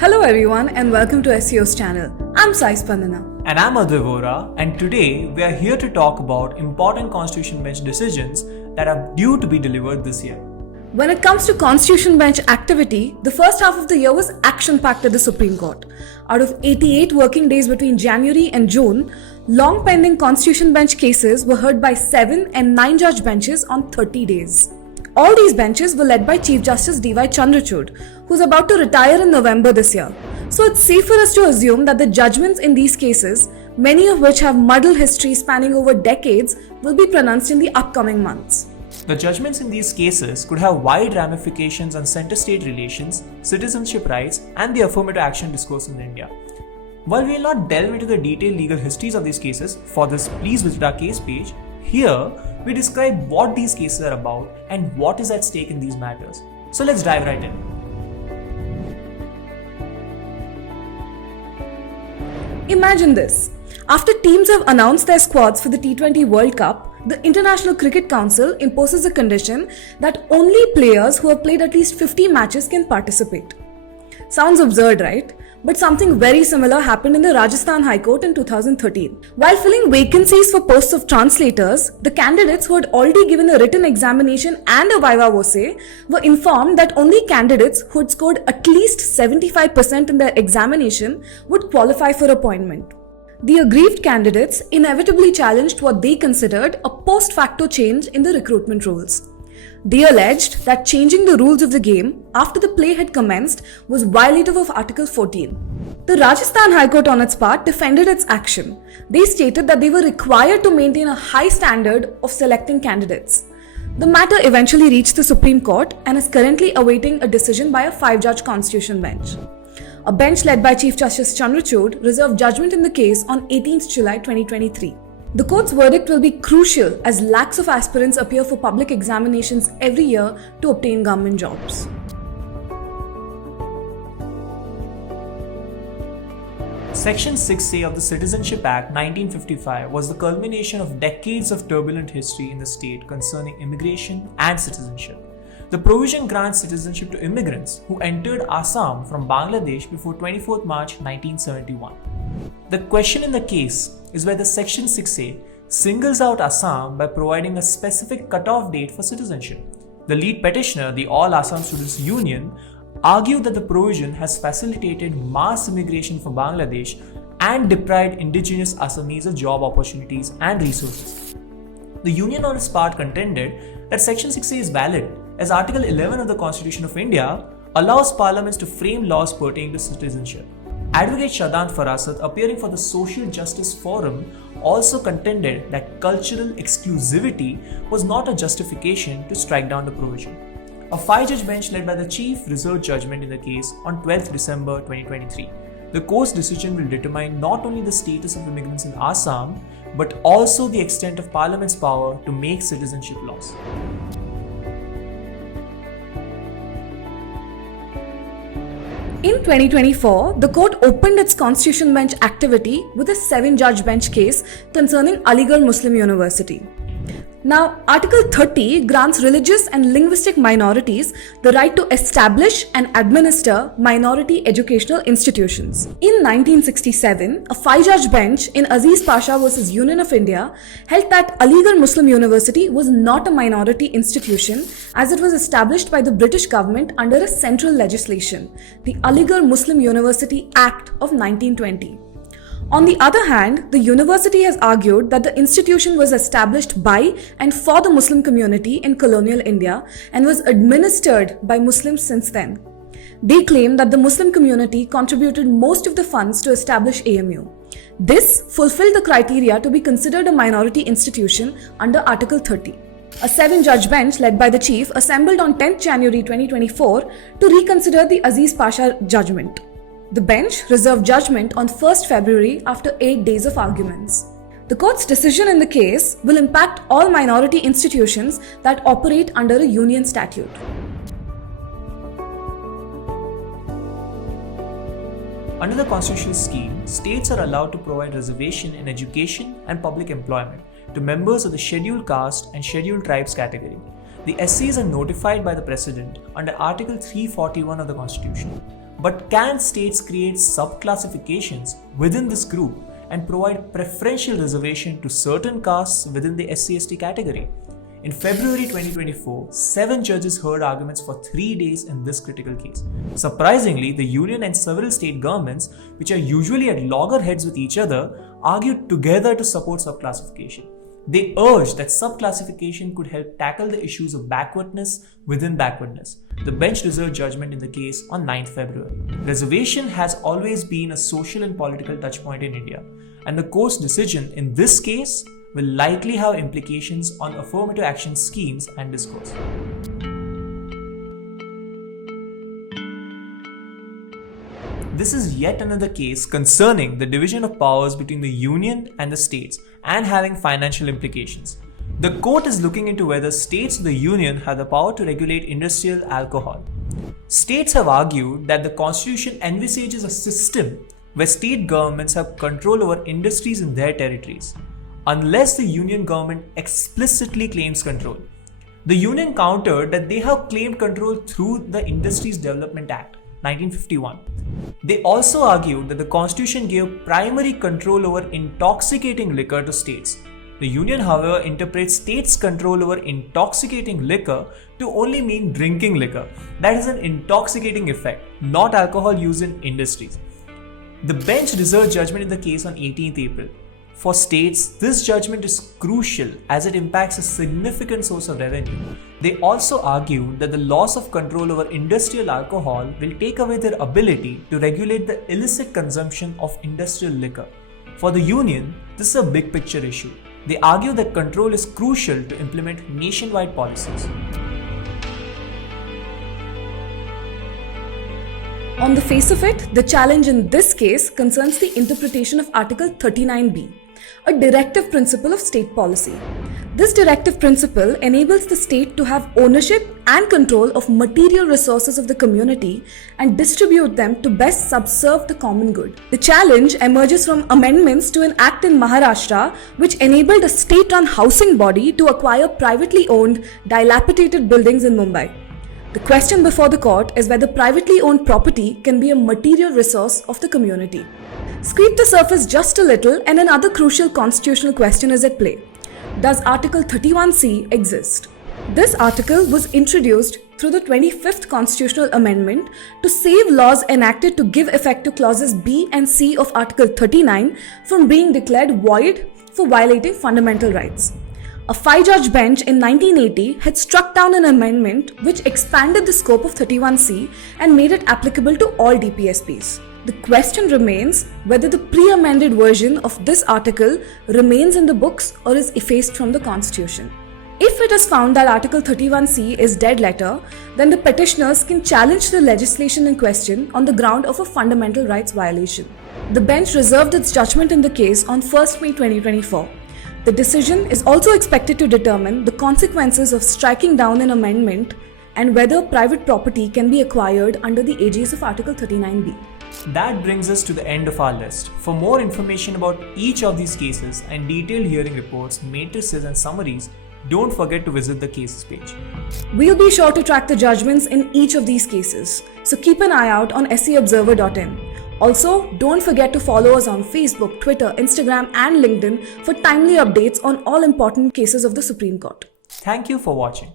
Hello everyone and welcome to SEO's channel. I'm Sai Spandana. And I'm Advait Vora, and today we are here to talk about important Constitution Bench decisions that are due to be delivered this year. When it comes to Constitution Bench activity, the first half of the year was action-packed at the Supreme Court. Out of 88 working days between January and June, long pending Constitution Bench cases were heard by 7 and 9 judge benches on 30 days. All these benches were led by Chief Justice D.Y. Chandrachud, who's about to retire in November this year. So it's safe for us to assume that the judgments in these cases, many of which have muddled history spanning over decades, will be pronounced in the upcoming months. The judgments in these cases could have wide ramifications on center-state relations, citizenship rights, and the affirmative action discourse in India. While we will not delve into the detailed legal histories of these cases, for this please visit our case page. Here, we describe what these cases are about and what is at stake in these matters. So let's dive right in. Imagine this. After teams have announced their squads for the T20 World Cup, the International Cricket Council imposes a condition that only players who have played at least 50 matches can participate. Sounds absurd, right? But something very similar happened in the Rajasthan High Court in 2013. While filling vacancies for posts of translators, the candidates who had already given a written examination and a viva voce were informed that only candidates who had scored at least 75% in their examination would qualify for appointment. The aggrieved candidates inevitably challenged what they considered a post facto change in the recruitment rules. They alleged that changing the rules of the game after the play had commenced was violative of Article 14. The Rajasthan High Court on its part defended its action. They stated that they were required to maintain a high standard of selecting candidates. The matter eventually reached the Supreme Court and is currently awaiting a decision by a 5-judge Constitution bench. A bench led by Chief Justice Chandrachud reserved judgment in the case on 18th July 2023. The court's verdict will be crucial as lakhs of aspirants appear for public examinations every year to obtain government jobs. Section 6A of the Citizenship Act 1955 was the culmination of decades of turbulent history in the state concerning immigration and citizenship. The provision grants citizenship to immigrants who entered Assam from Bangladesh before 24 March 1971. The question in the case is whether Section 6A singles out Assam by providing a specific cutoff date for citizenship. The lead petitioner, the All Assam Students Union, argued that the provision has facilitated mass immigration from Bangladesh and deprived indigenous Assamese of job opportunities and resources. The union on its part contended that Section 6A is valid as Article 11 of the Constitution of India allows parliaments to frame laws pertaining to citizenship. Advocate Shadant Farasat, appearing for the Social Justice Forum, also contended that cultural exclusivity was not a justification to strike down the provision. A 5-judge bench led by the Chief reserved judgment in the case on 12th December 2023. The court's decision will determine not only the status of immigrants in Assam, but also the extent of Parliament's power to make citizenship laws. In 2024, the court opened its Constitution Bench activity with a 7-judge bench case concerning Aligarh Muslim University. Now, Article 30 grants religious and linguistic minorities the right to establish and administer minority educational institutions. In 1967, a 5-judge bench in Aziz Pasha v. Union of India held that Aligarh Muslim University was not a minority institution as it was established by the British government under a central legislation, the Aligarh Muslim University Act of 1920. On the other hand, the university has argued that the institution was established by and for the Muslim community in colonial India and was administered by Muslims since then. They claim that the Muslim community contributed most of the funds to establish AMU. This fulfilled the criteria to be considered a minority institution under Article 30. A 7-judge bench led by the Chief assembled on 10th January 2024 to reconsider the Aziz Pasha judgment. The bench reserved judgment on 1st February after 8 days of arguments. The court's decision in the case will impact all minority institutions that operate under a union statute. Under the constitutional scheme, states are allowed to provide reservation in education and public employment to members of the scheduled caste and scheduled tribes category. The SCs are notified by the President under Article 341 of the Constitution. But can states create subclassifications within this group and provide preferential reservation to certain castes within the SC/ST category? In February 2024, 7 judges heard arguments for 3 days in this critical case. Surprisingly, the union and several state governments, which are usually at loggerheads with each other, argued together to support subclassification. They urged that subclassification could help tackle the issues of backwardness within backwardness. The bench reserved judgment in the case on 9th February. Reservation has always been a social and political touchpoint in India, and the court's decision in this case will likely have implications on affirmative action schemes and discourse. This is yet another case concerning the division of powers between the union and the states and having financial implications. The court is looking into whether states of the union have the power to regulate industrial alcohol. States have argued that the constitution envisages a system where state governments have control over industries in their territories, unless the union government explicitly claims control. The union countered that they have claimed control through the Industries Development Act, 1951. They also argued that the constitution gave primary control over intoxicating liquor to states. The union, however, interprets states' control over intoxicating liquor to only mean drinking liquor. That is an intoxicating effect, not alcohol used in industries. The bench reserved judgment in the case on 18th April. For states, this judgment is crucial as it impacts a significant source of revenue. They also argued that the loss of control over industrial alcohol will take away their ability to regulate the illicit consumption of industrial liquor. For the union, this is a big picture issue. They argue that control is crucial to implement nationwide policies. On the face of it, the challenge in this case concerns the interpretation of Article 39B, a directive principle of state policy. This directive principle enables the state to have ownership and control of material resources of the community and distribute them to best subserve the common good. The challenge emerges from amendments to an act in Maharashtra which enabled a state-run housing body to acquire privately owned, dilapidated buildings in Mumbai. The question before the court is whether privately owned property can be a material resource of the community. Scrape the surface just a little and another crucial constitutional question is at play. Does Article 31C exist? This article was introduced through the 25th Constitutional Amendment to save laws enacted to give effect to clauses B and C of Article 39 from being declared void for violating fundamental rights. A 5-judge bench in 1980 had struck down an amendment which expanded the scope of 31C and made it applicable to all DPSPs. The question remains whether the pre-amended version of this article remains in the books or is effaced from the Constitution. If it is found that Article 31C is dead letter, then the petitioners can challenge the legislation in question on the ground of a fundamental rights violation. The bench reserved its judgment in the case on 1st May 2024. The decision is also expected to determine the consequences of striking down an amendment and whether private property can be acquired under the aegis of Article 39B. That brings us to the end of our list. For more information about each of these cases and detailed hearing reports, matrices and summaries, don't forget to visit the cases page. We'll be sure to track the judgments in each of these cases, so keep an eye out on scobserver.in. Also, don't forget to follow us on Facebook, Twitter, Instagram and LinkedIn for timely updates on all important cases of the Supreme Court. Thank you for watching.